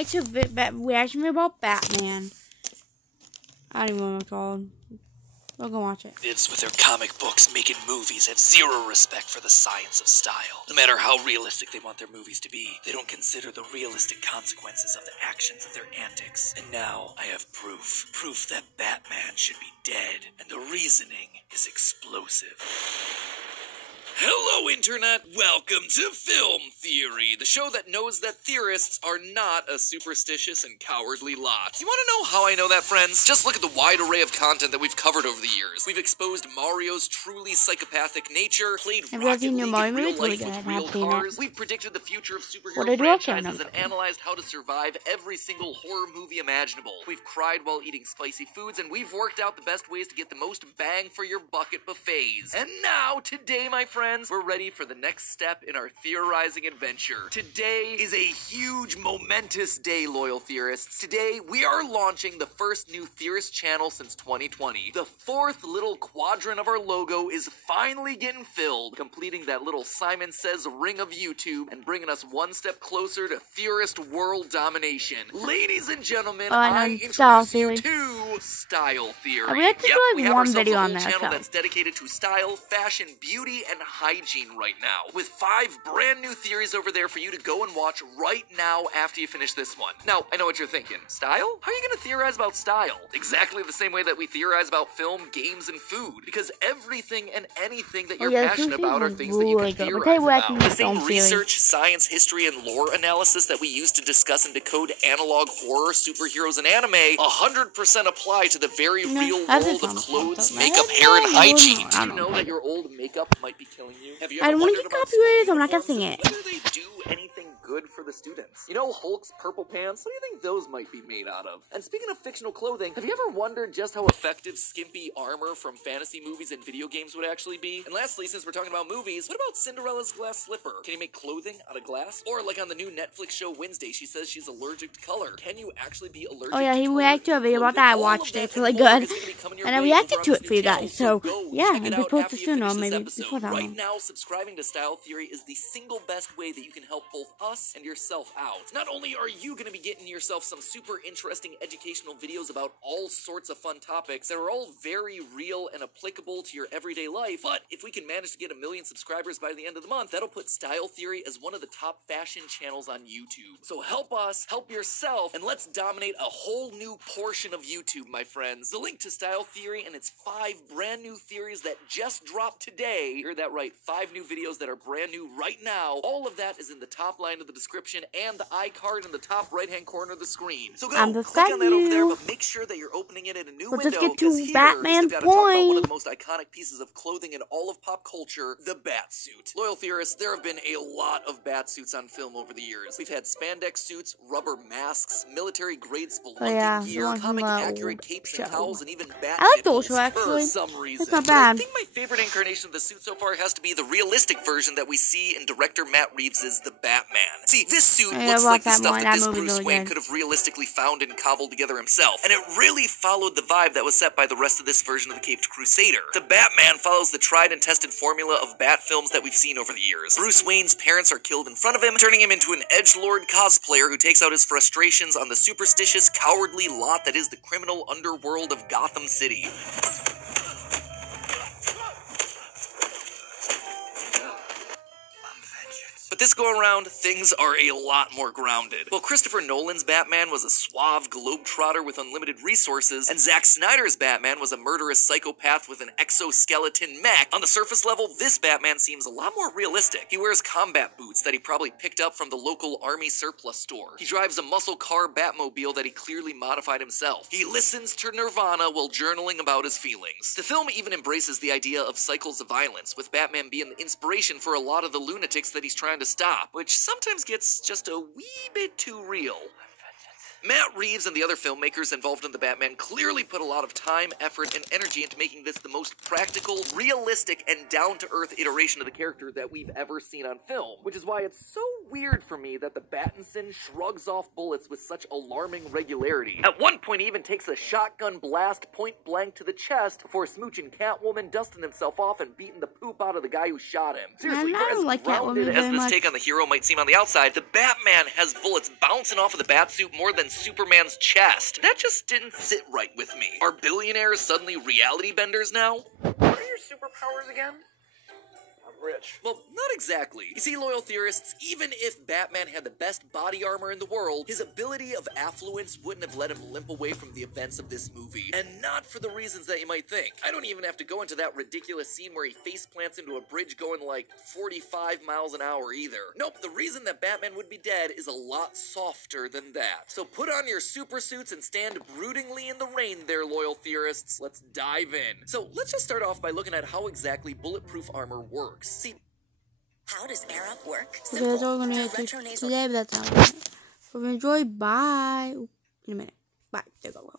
It's a reaction about Batman. I don't even know what it's called. We'll go watch it. Kids with their comic books making movies have zero respect for the science of style. No matter how realistic they want their movies to be, they don't consider the realistic consequences of the actions of their antics. And now I have proof. Proof that Batman should be dead. And the reasoning is explosive. Hello, Internet! Welcome to Film Theory, the show that knows that theorists are not a superstitious and cowardly lot. You want to know how I know that, friends? Just look at the wide array of content that we've covered over the years. We've exposed Mario's truly psychopathic nature, played Rocket League in real life with real cars, we've predicted the future of superhero franchises, and analyzed how to survive every single horror movie imaginable. We've cried while eating spicy foods, and we've worked out the best ways to get the most bang for your buck at buffets. And now, today, my friends, we're ready for the next step in our theorizing adventure. Today is a huge, momentous day, loyal theorists. Today, we are launching the first new theorist channel since 2020. The fourth little quadrant of our logo is finally getting filled, completing that little Simon Says ring of YouTube and bringing us one step closer to theorist world domination. Ladies and gentlemen, I introduce you to Style Theory. I would like to do like one video on that channel that's dedicated to style, fashion, beauty, and hygiene right now, with 5 brand new theories over there for you to go and watch right now after you finish this one. Now, I know what you're thinking. Style? How are you going to theorize about style? Exactly the same way that we theorize about film, games, and food. Because everything and anything that you're passionate about are things that you can theorize about. The same research, science, history, and lore analysis that we use to discuss and decode analog horror, superheroes, and anime 100% apply to the very real world of clothes, makeup, hair, and hygiene. Did you know that your old makeup might be killing you? Have you ever I don't want to get copyrighted, so I'm not gonna sing it. Whether they do anything good for the students. You know Hulk's purple pants? What do you think those might be made out of? And speaking of fictional clothing, have you ever wondered just how effective skimpy armor from fantasy movies and video games would actually be? And lastly, since we're talking about movies, what about Cinderella's glass slipper? Can you make clothing out of glass? Or like on the new Netflix show Wednesday, she says she's allergic to color. Can you actually be allergic to color? Oh yeah, he reacted to a video about that. I watched it. It's really good. And I reacted to it for you guys. So yeah, I'll be posted soon or maybe before that one. Right now, subscribing to Style Theory is the single best way that you can help both us and yourself out. Not only are you going to be getting yourself some super interesting educational videos about all sorts of fun topics that are all very real and applicable to your everyday life, but if we can manage to get 1 million subscribers by the end of the month, that'll put Style Theory as one of the top fashion channels on YouTube. So help us, help yourself, and let's dominate a whole new portion of YouTube, my friends. The link to Style Theory and its 5 brand new theories that just dropped today, you heard that right, 5 new videos that are brand new right now, all of that is in the top line of the description and the iCard in the top right-hand corner of the screen. So go, click on that over there, but make sure that you're opening it in a new window. Let's get to Batman's point. Talk about one of the most iconic pieces of clothing in all of pop culture, the Batsuit. Loyal theorists, there have been a lot of Batsuits on film over the years. We've had spandex suits, rubber masks, military-grade spelunking gear, comic-accurate capes and towels, and even bat I like those actually. For some reason. It's not bad. I think my favorite incarnation of the suit so far has to be the realistic version that we see in director Matt Reeves' The Batman. See, this suit looks like the stuff that this Bruce Wayne could have realistically found and cobbled together himself, and it really followed the vibe that was set by the rest of this version of the Caped Crusader. The Batman follows the tried and tested formula of Bat films that we've seen over the years. Bruce Wayne's parents are killed in front of him, turning him into an edgelord cosplayer who takes out his frustrations on the superstitious, cowardly lot that is the criminal underworld of Gotham City. But this go-around, things are a lot more grounded. While Christopher Nolan's Batman was a suave globetrotter with unlimited resources, and Zack Snyder's Batman was a murderous psychopath with an exoskeleton mech, on the surface level, this Batman seems a lot more realistic. He wears combat boots that he probably picked up from the local army surplus store. He drives a muscle car Batmobile that he clearly modified himself. He listens to Nirvana while journaling about his feelings. The film even embraces the idea of cycles of violence, with Batman being the inspiration for a lot of the lunatics that he's trying to stop, which sometimes gets just a wee bit too real. Matt Reeves and the other filmmakers involved in the Batman clearly put a lot of time, effort, and energy into making this the most practical, realistic, and down-to-earth iteration of the character that we've ever seen on film, which is why it's so weird for me that the Battinson shrugs off bullets with such alarming regularity. At one point, he even takes a shotgun blast point-blank to the chest before smooching Catwoman, dusting himself off, and beating the poop out of the guy who shot him. Seriously, I don't like grounded Catwoman as very this much. take on the hero might seem on the outside, the Batman has bullets bouncing off of the Batsuit more than Superman's chest. That just didn't sit right with me. Are billionaires suddenly reality benders now? What are your superpowers again? I'm rich. Well, not exactly. You see, loyal theorists, even if Batman had the best body armor in the world, his ability of affluence wouldn't have let him limp away from the events of this movie. And not for the reasons that you might think. I don't even have to go into that ridiculous scene where he face plants into a bridge going like 45 miles an hour either. Nope, the reason that Batman would be dead is a lot softer than that. So put on your super suits and stand broodingly in the rain there, loyal theorists. Let's dive in. So let's just start off by looking at how exactly bulletproof armor works. See, how does air up work? Okay, that's all we're gonna get to today, but that's not it. Hope you enjoy. Bye. In a minute. Bye. There you go.